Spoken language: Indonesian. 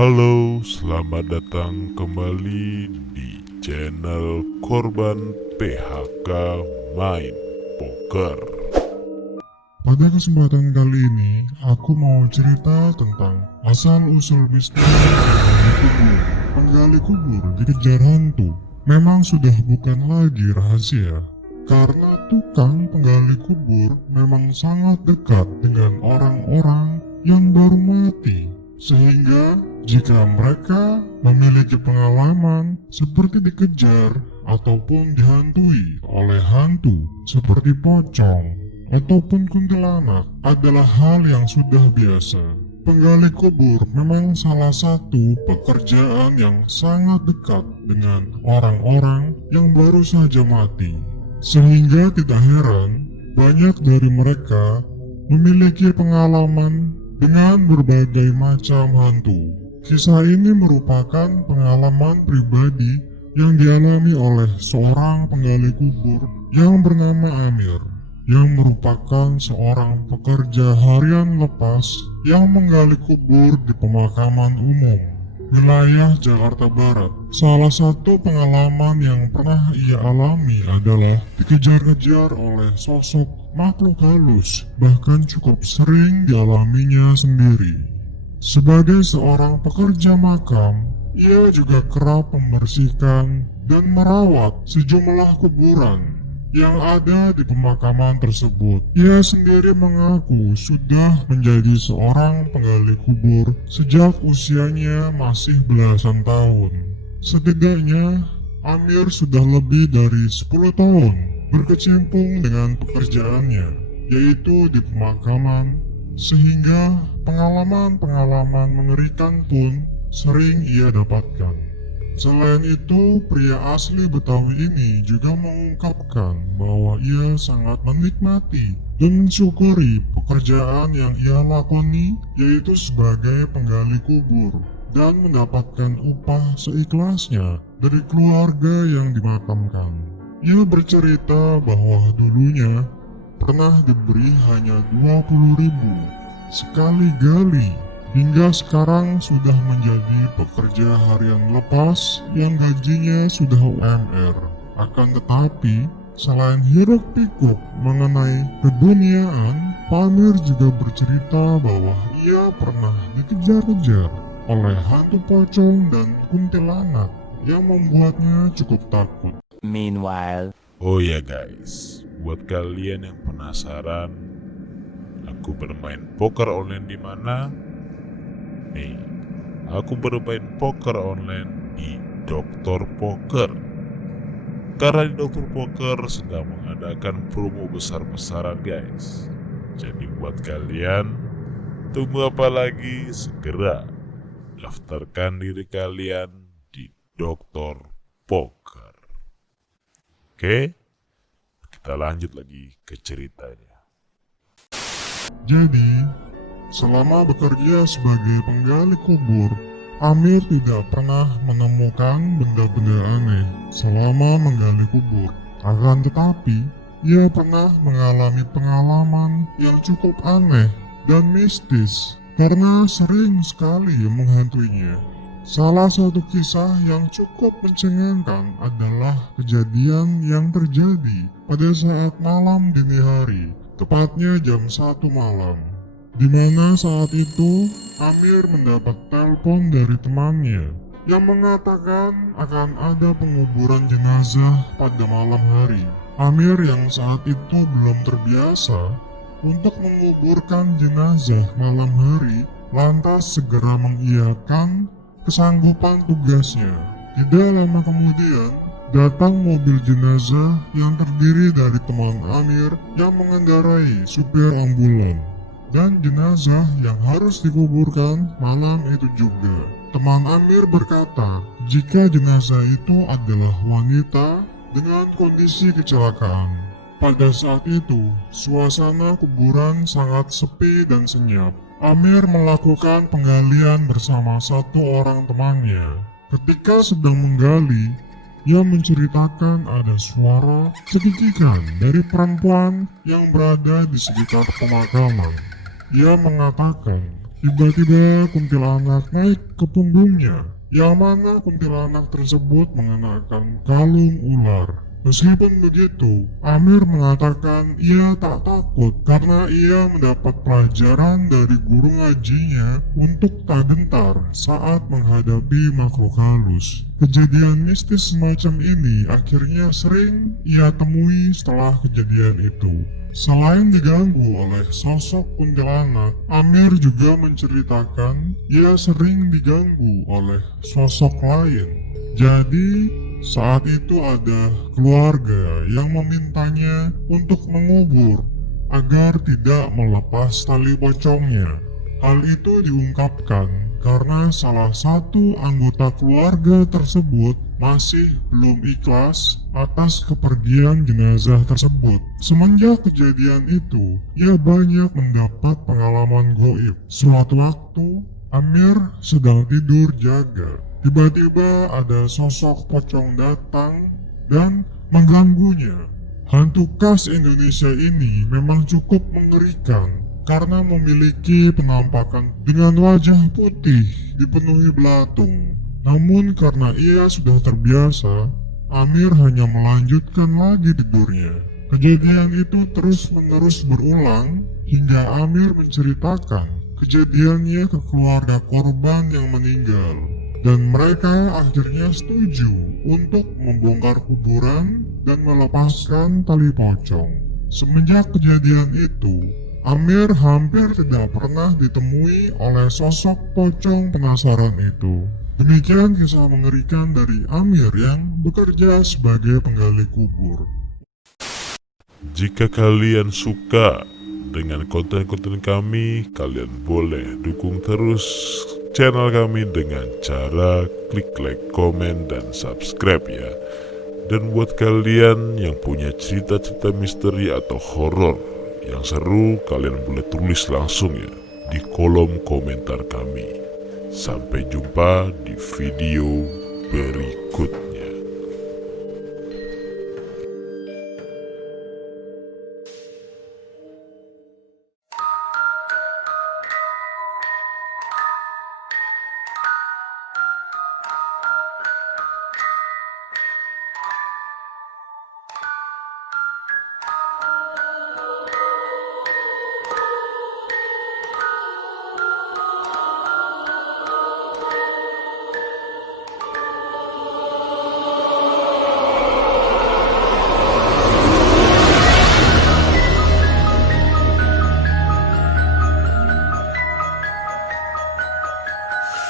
Halo, selamat datang kembali di channel Korban PHK Main Poker. Pada kesempatan kali ini, aku mau cerita tentang asal-usul misteri penggali kubur dikejar hantu. Memang sudah bukan lagi rahasia, karena tukang penggali kubur memang sangat dekat dengan orang-orang yang baru mati. Sehingga jika mereka memiliki pengalaman seperti dikejar ataupun dihantui oleh hantu seperti pocong ataupun kuntilanak adalah hal yang sudah biasa. Penggali kubur memang salah satu pekerjaan yang sangat dekat dengan orang-orang yang baru saja mati. Sehingga tidak heran banyak dari mereka memiliki pengalaman dengan berbagai macam hantu. Kisah ini merupakan pengalaman pribadi yang dialami oleh seorang penggali kubur yang bernama Amir, yang merupakan seorang pekerja harian lepas yang menggali kubur di pemakaman umum wilayah Jakarta Barat. Salah satu pengalaman yang pernah ia alami adalah dikejar-kejar oleh sosok makhluk halus, bahkan cukup sering dialaminya sendiri. Sebagai seorang pekerja makam, ia juga kerap membersihkan dan merawat sejumlah kuburan yang ada di pemakaman tersebut. Ia sendiri mengaku sudah menjadi seorang penggali kubur sejak usianya masih belasan tahun. Setidaknya, Amir sudah lebih dari 10 tahun berkecimpung dengan pekerjaannya, yaitu di pemakaman, sehingga pengalaman-pengalaman mengerikan pun sering ia dapatkan. Selain itu, pria asli Betawi ini juga mengungkapkan bahwa ia sangat menikmati dan mensyukuri pekerjaan yang ia lakoni, yaitu sebagai penggali kubur, dan mendapatkan upah seikhlasnya dari keluarga yang dimakamkan. Ia bercerita bahwa dulunya pernah diberi hanya 20.000 sekali gali, hingga sekarang sudah menjadi pekerja harian lepas yang gajinya sudah UMR. Akan tetapi, selain hiruk pikuk mengenai keduniaan, Amir juga bercerita bahwa ia pernah dikejar-kejar oleh hantu pocong dan kuntilanak yang membuatnya cukup takut. Meanwhile, Oh ya guys, buat kalian yang penasaran aku bermain poker online di mana? Nih, aku bermain poker online di Dokter Poker. Karena di Dokter Poker sedang mengadakan promo besar-besaran guys. Jadi buat kalian, tunggu apa lagi? Segera daftarkan diri kalian di Dokter Poker. Oke, kita lanjut lagi ke ceritanya. Jadi, selama bekerja sebagai penggali kubur, Amir tidak pernah menemukan benda-benda aneh selama menggali kubur. Akan tetapi, ia pernah mengalami pengalaman yang cukup aneh dan mistis karena sering sekali menghantuinya. Salah satu kisah yang cukup mencengangkan adalah kejadian yang terjadi pada saat malam dini hari, tepatnya jam 1 malam. Di mana saat itu Amir mendapat telepon dari temannya yang mengatakan akan ada penguburan jenazah pada malam hari. Amir yang saat itu belum terbiasa untuk menguburkan jenazah malam hari lantas segera mengiyakan kesanggupan tugasnya. Tidak lama kemudian datang mobil jenazah yang terdiri dari teman Amir yang mengendarai supir ambulan. Dan jenazah yang harus dikuburkan malam itu juga. Teman Amir berkata, jika jenazah itu adalah wanita dengan kondisi kecelakaan. Pada saat itu, suasana kuburan sangat sepi dan senyap. Amir melakukan penggalian bersama satu orang temannya. Ketika sedang menggali, ia menceritakan ada suara cekikikan dari perempuan yang berada di sekitar pemakaman. Ia mengatakan Tiba-tiba kuntilanak naik ke punggungnya, yang mana kuntilanak tersebut mengenakan kalung ular. Meskipun begitu, Amir mengatakan ia tak takut karena ia mendapat pelajaran dari guru ngajinya untuk tak gentar saat menghadapi makhluk halus. Kejadian mistis semacam ini akhirnya sering ia temui setelah kejadian itu. Selain diganggu oleh sosok kuntilanak, Amir juga menceritakan ia sering diganggu oleh sosok lain. Jadi, saat itu ada keluarga yang memintanya untuk mengubur agar tidak melepas tali pocongnya. Hal itu diungkapkan karena salah satu anggota keluarga tersebut masih belum ikhlas atas kepergian jenazah tersebut. Semenjak kejadian itu, ia banyak mendapat pengalaman goib. Suatu waktu, Amir sedang tidur jaga. Tiba-tiba ada sosok pocong datang dan mengganggunya. Hantu khas Indonesia ini memang cukup mengerikan karena memiliki penampakan dengan wajah putih dipenuhi belatung. Namun karena ia sudah terbiasa, Amir hanya melanjutkan lagi tidurnya. Kejadian itu terus-menerus berulang hingga Amir menceritakan kejadiannya ke keluarga korban yang meninggal. Dan mereka akhirnya setuju untuk membongkar kuburan dan melepaskan tali pocong. Semenjak kejadian itu, Amir hampir tidak pernah ditemui oleh sosok pocong penasaran itu. Demikian kisah mengerikan dari Amir yang bekerja sebagai penggali kubur. Jika kalian suka dengan konten-konten kami, kalian boleh dukung terus channel kami dengan cara klik like, komen, dan subscribe ya. Dan buat kalian yang punya cerita-cerita misteri atau horor yang seru, kalian boleh tulis langsung ya di kolom komentar kami. Sampai jumpa di video berikutnya.